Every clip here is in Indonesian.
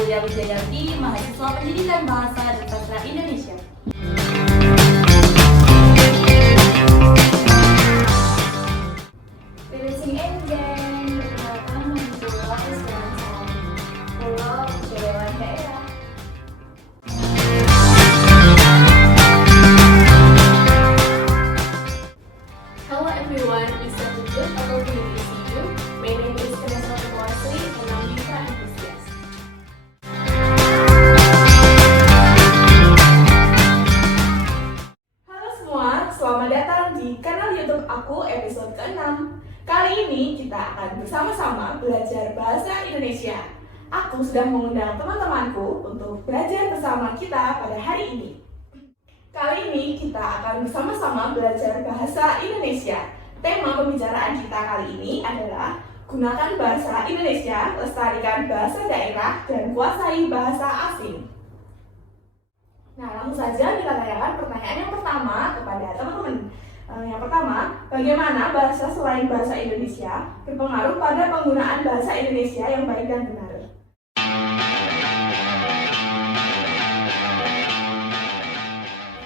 Amelia Wijayanti, mahasiswa Pendidikan Bahasa dan Sastra Indonesia. Releasing Engine, perkenalkan mahasiswa Esperanza Pulau Jawa Daerah. Hello everyone, it's such a good opportunity to see you. My name is Vanessa Mosley and I'm Mitra Enthusiast. Halo semua, selamat datang di kanal YouTube aku episode ke-6. Kali ini kita akan bersama-sama belajar bahasa Indonesia. Aku sudah mengundang teman-temanku untuk belajar bersama kita pada hari ini. Kali ini kita akan bersama-sama belajar bahasa Indonesia. Tema pembicaraan kita kali ini adalah gunakan bahasa Indonesia, lestarikan bahasa daerah, dan kuasai bahasa asing. Nah, langsung saja kita tanyakan pertanyaan yang pertama kepada teman-teman. Yang pertama, bagaimana bahasa selain bahasa Indonesia berpengaruh pada penggunaan bahasa Indonesia yang baik dan benar?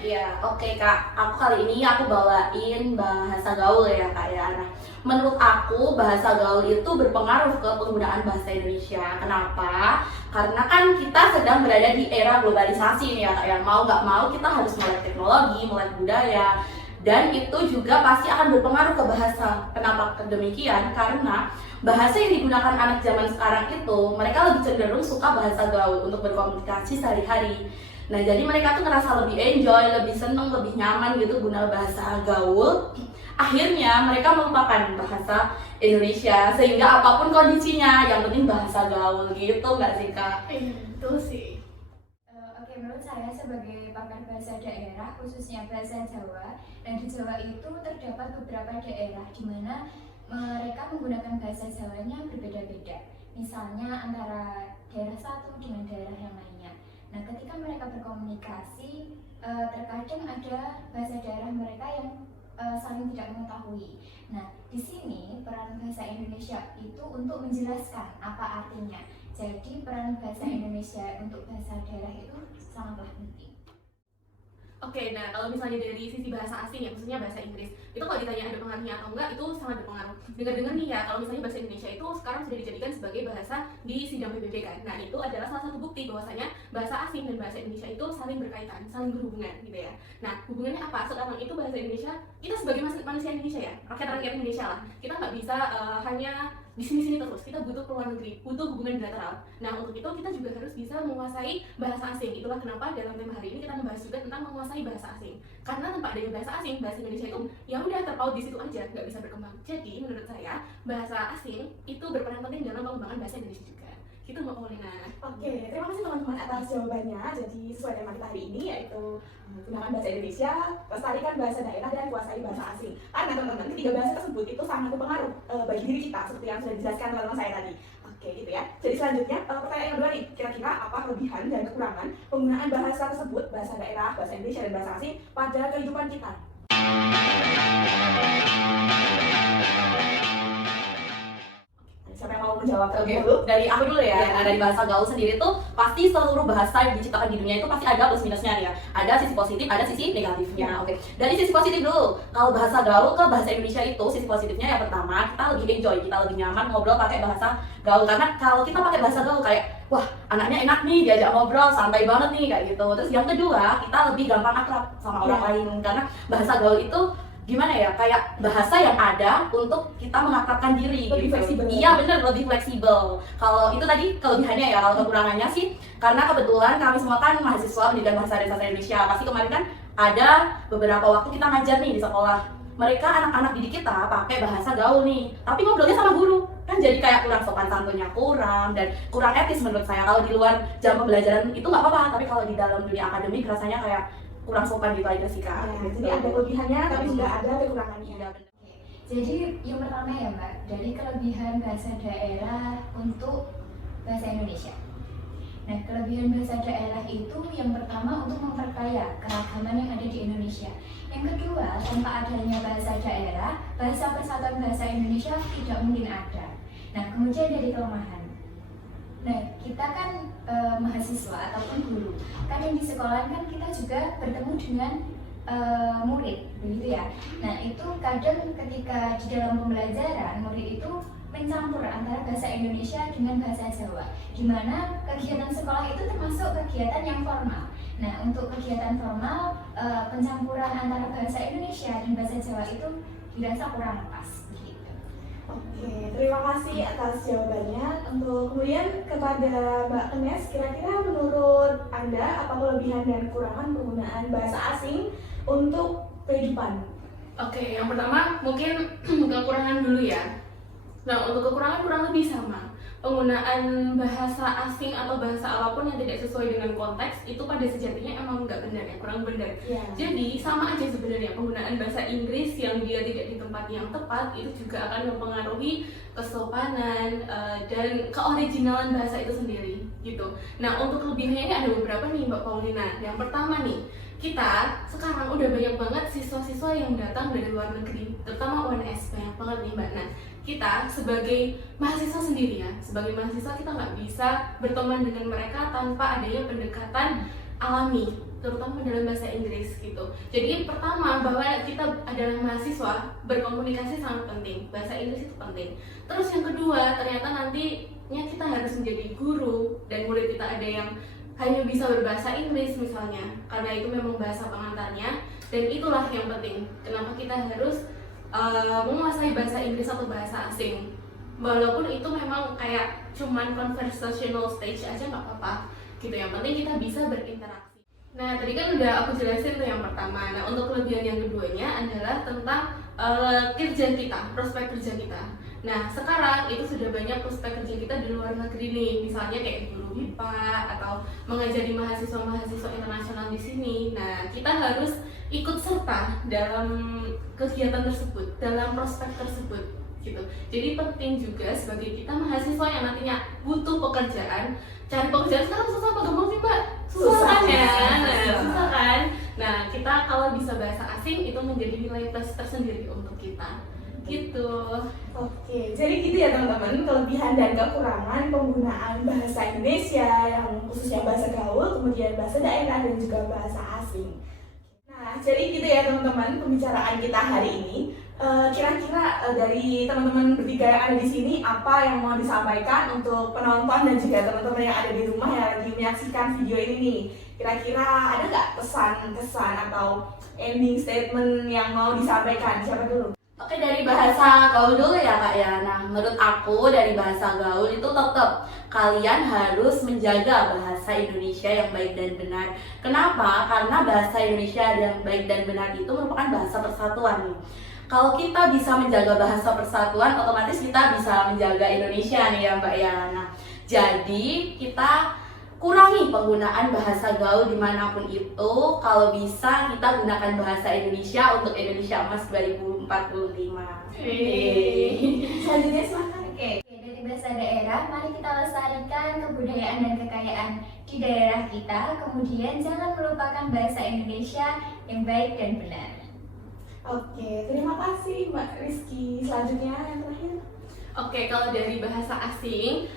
Ya, oke Kak. Aku kali ini bawain bahasa gaul ya Kak ya. Nah, menurut aku bahasa gaul itu berpengaruh ke penggunaan bahasa Indonesia. Kenapa? Karena kan kita sedang berada di era globalisasi nih ya Kak ya. Mau nggak mau kita harus melek teknologi, melek budaya. Dan itu juga pasti akan berpengaruh ke bahasa. Kenapa demikian? Karena bahasa yang digunakan anak zaman sekarang itu mereka lebih cenderung suka bahasa gaul untuk berkomunikasi sehari-hari. Nah, jadi mereka tuh ngerasa lebih enjoy, lebih seneng, lebih nyaman gitu guna bahasa gaul. Akhirnya mereka melupakan bahasa Indonesia, sehingga apapun kondisinya, yang penting bahasa gaul gitu, nggak sih Kak? Betul sih. Oke, menurut saya sebagai pakar bahasa daerah, khususnya bahasa Jawa, dan di Jawa itu terdapat beberapa daerah di mana mereka menggunakan bahasa Jawanya berbeda-beda. Misalnya antara daerah satu dengan daerah yang lainnya. Nah, ketika mereka berkomunikasi, terkadang ada bahasa daerah mereka yang saling tidak mengetahui. Nah, di sini peran bahasa Indonesia itu untuk menjelaskan apa artinya. Jadi, peran bahasa Indonesia untuk bahasa daerah itu sangatlah penting. Oke, nah kalau misalnya dari sisi bahasa asing ya, khususnya bahasa Inggris, itu kalau ditanya ada pengaruhnya atau enggak, itu sangat berpengaruh. Dengar-dengar nih ya, kalau misalnya bahasa Indonesia itu sekarang sudah dijadikan sebagai bahasa di sidang PBB kan. Nah, itu adalah salah satu bukti bahwasanya bahasa asing dan bahasa Indonesia itu saling berkaitan, saling berhubungan gitu ya. Nah, hubungannya apa? Sekarang itu bahasa Indonesia, kita sebagai manusia Indonesia ya, rakyat-rakyat Indonesia lah, kita nggak bisa hanya di sini-sini terus, kita butuh ke luar negeri, butuh hubungan bilateral. Nah, untuk itu kita juga harus bisa menguasai bahasa asing. Itulah kenapa dalam tema hari ini kita membahas juga tentang menguasai bahasa asing. Karena tanpa adanya bahasa asing, bahasa Indonesia itu ya udah terpaut di situ aja, nggak bisa berkembang. Jadi menurut saya bahasa asing itu berperan penting dalam pengembangan bahasa Indonesia juga. Gitu Mbak Paulina. Oke, terima kasih teman-teman atas jawabannya. Jadi sesuai tema kita hari ini yaitu gunakan bahasa Indonesia, lestarikan bahasa daerah, dan kuasai bahasa asing. Karena teman-teman, ketiga bahasa tersebut itu sangat berpengaruh bagi diri kita, seperti yang sudah dijelaskan teman-teman saya tadi. Oke, gitu ya. Jadi selanjutnya, pertanyaan yang kedua nih, kira-kira apa kelebihan dan kekurangan penggunaan bahasa tersebut, bahasa daerah, bahasa Indonesia, dan bahasa asing pada kehidupan kita? Siapa yang mau menjawab terlebih dulu? Dari aku dulu ya. Nah, dari bahasa gaul sendiri tuh pasti seluruh bahasa yang diciptakan di dunia itu pasti ada plus minusnya nih ya. Ada sisi positif, ada sisi negatifnya. Oke. Dari sisi positif dulu. Kalau bahasa gaul ke bahasa Indonesia itu sisi positifnya yang pertama, kita lebih enjoy, kita lebih nyaman ngobrol pakai bahasa gaul. Karena kalau kita pakai bahasa gaul kayak wah, anaknya enak nih diajak ngobrol, santai banget nih kayak gitu. Terus yang kedua, kita lebih gampang akrab sama orang lain karena bahasa gaul itu gimana ya, kayak bahasa yang ada untuk kita mengakrabkan diri Lebih gitu. fleksibel. Iya bener, lebih fleksibel. Kalau itu tadi kelebihannya ya, kalau kekurangannya sih karena kebetulan kami semua kan mahasiswa pendidikan bahasa dan sastra Indonesia. Pasti kemarin kan ada beberapa waktu kita ngajar nih di sekolah. Mereka anak-anak didik kita pakai bahasa gaul nih, tapi ngobrolnya sama guru. Kan jadi kayak kurang sopan santunnya kurang dan kurang etis menurut saya. Kalau di luar jam pembelajaran itu nggak apa-apa, tapi kalau di dalam dunia akademik rasanya kayak kurang sopan gitu aja sih Kak. Ya, jadi ada kelebihannya tapi juga ada kekurangannya. Iya, bener. Jadi yang pertama ya Mbak, dari kelebihan bahasa daerah untuk bahasa Indonesia. Nah, kelebihan bahasa daerah itu yang pertama untuk memperkaya keragaman yang ada di Indonesia. Yang kedua, tanpa adanya bahasa daerah, bahasa persatuan bahasa Indonesia tidak mungkin ada. Nah, kemudian dari kelemahan. Nah, kita kan mahasiswa ataupun guru. Kadang di sekolah kan kita juga bertemu dengan murid, begitu ya. Nah, itu kadang ketika di dalam pembelajaran murid itu mencampur antara bahasa Indonesia dengan bahasa Jawa, di mana kegiatan sekolah itu termasuk kegiatan yang formal. Nah, untuk kegiatan formal, pencampuran antara bahasa Indonesia dan bahasa Jawa itu dirasa kurang pas. Begitu. Oke, terima kasih atas jawabannya. Untuk kemudian kepada Mbak Enes, kira-kira menurut Anda apa kelebihan dan kekurangan penggunaan bahasa asing untuk kehidupan? Oke, yang pertama mungkin kekurangan dulu ya. Nah, untuk kekurangan kurang lebih sama. Penggunaan bahasa asing atau bahasa apapun yang tidak sesuai dengan konteks itu pada sejatinya emang nggak benar ya, kurang benar. Ya. Jadi sama aja sebenarnya penggunaan bahasa Inggris yang dia tidak di tempat yang tepat itu juga akan mempengaruhi kesopanan dan keoriginalan bahasa itu sendiri gitu. Nah, untuk kelebihannya ini ada beberapa nih Mbak Paulina. Yang pertama nih, kita sekarang udah banyak banget siswa-siswa yang datang dari luar negeri, terutama UNS, banyak banget nih Mbak. Nah, kita sebagai mahasiswa sendiri ya, sebagai mahasiswa kita nggak bisa berteman dengan mereka tanpa adanya pendekatan alami, terutama dalam bahasa Inggris gitu. Jadi pertama bahwa kita adalah mahasiswa, berkomunikasi sangat penting, bahasa Inggris itu penting. Terus yang kedua, ternyata nantinya kita harus menjadi guru dan murid kita ada yang hanya bisa berbahasa Inggris misalnya, karena itu memang bahasa pengantarnya, dan itulah yang penting. Kenapa kita harus menguasai bahasa Inggris atau bahasa asing? Walaupun itu memang kayak cuman conversational stage aja nggak apa-apa, gitu. Yang penting kita bisa berinteraksi. Nah, tadi kan udah aku jelasin tuh yang pertama. Nah, untuk kelebihan yang keduanya adalah tentang kerja kita, prospek kerja kita. Nah, sekarang itu sudah banyak prospek kerja kita di luar negeri nih, misalnya kayak guru MIPA atau mengajari mahasiswa-mahasiswa internasional di sini. Nah, kita harus ikut serta dalam kegiatan tersebut, dalam prospek tersebut, gitu. Jadi penting juga sebagai kita mahasiswa yang nantinya butuh pekerjaan, cari pekerjaan sekarang susah apa gampang sih Mbak? Susah kan ya? Nah, susah kan? Nah, kita kalau bisa bahasa asing itu menjadi nilai plus tersendiri untuk kita. Gitu. Oke, jadi gitu ya teman-teman, kelebihan dan kekurangan penggunaan bahasa Indonesia yang khususnya bahasa gaul, kemudian bahasa daerah dan juga bahasa asing. Nah, jadi gitu ya teman-teman pembicaraan kita hari ini. Kira-kira dari teman-teman bertiga yang ada di sini apa yang mau disampaikan untuk penonton dan juga teman-teman yang ada di rumah yang lagi menyaksikan video ini nih? Kira-kira ada nggak pesan-kesan atau ending statement yang mau disampaikan? Siapa dulu? Oke, dari bahasa gaul dulu ya Kak ya. Nah, menurut aku dari bahasa gaul itu tetap kalian harus menjaga bahasa Indonesia yang baik dan benar. Kenapa? Karena bahasa Indonesia yang baik dan benar itu merupakan bahasa persatuan nih. Kalau kita bisa menjaga bahasa persatuan, otomatis kita bisa menjaga Indonesia nih ya Mbak ya. Nah, jadi kita kurangi penggunaan bahasa gaul dimanapun itu. Kalau bisa kita gunakan bahasa Indonesia untuk Indonesia Emas 2045. Selanjutnya silakan. Oke, dari bahasa daerah, mari kita lestarikan kebudayaan dan kekayaan di daerah kita. Kemudian jangan melupakan bahasa Indonesia yang baik dan benar. Oke, terima kasih Mbak Rizky. Selanjutnya yang terakhir. Oke, kalau dari bahasa asing,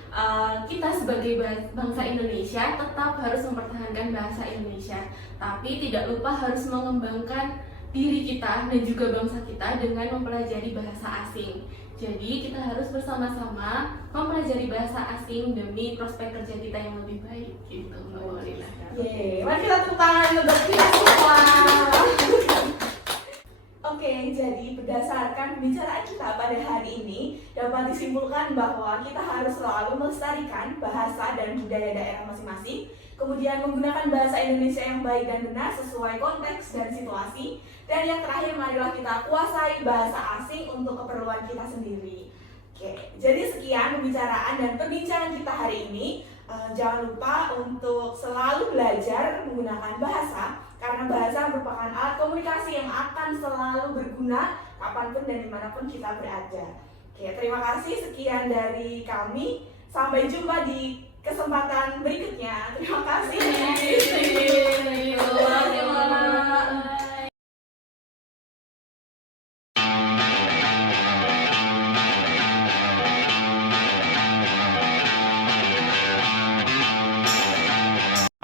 kita sebagai bangsa Indonesia tetap harus mempertahankan bahasa Indonesia, tapi tidak lupa harus mengembangkan diri kita dan juga bangsa kita dengan mempelajari bahasa asing. Jadi kita harus bersama-sama mempelajari bahasa asing demi prospek kerja kita yang lebih baik, gitu Mbak Paulina. Yeay, mari kita tepuk tangan untuk kita semua. Oke, jadi berdasarkan pembicaraan kita pada hari ini dapat disimpulkan bahwa kita harus selalu melestarikan bahasa dan budaya daerah masing-masing, kemudian menggunakan bahasa Indonesia yang baik dan benar sesuai konteks dan situasi, dan yang terakhir marilah kita kuasai bahasa asing untuk keperluan kita sendiri. Oke, jadi sekian pembicaraan dan perbincangan kita hari ini. Jangan lupa untuk selalu belajar menggunakan bahasa, karena bahasa merupakan alat komunikasi yang akan selalu berguna kapanpun dan dimanapun kita berada. Oke, terima kasih, sekian dari kami. Sampai jumpa di kesempatan berikutnya. Terima kasih.